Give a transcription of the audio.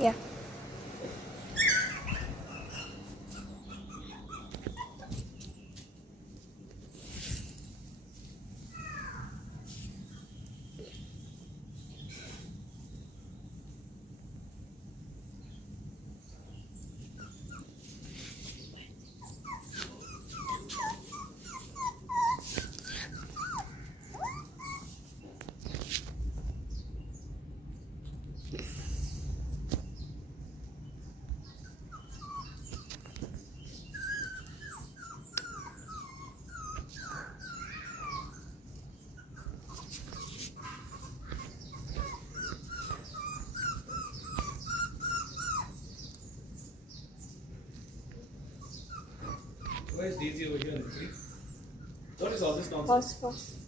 Yeah. Why is Daisy over here in the tree? What is all this nonsense? Pause.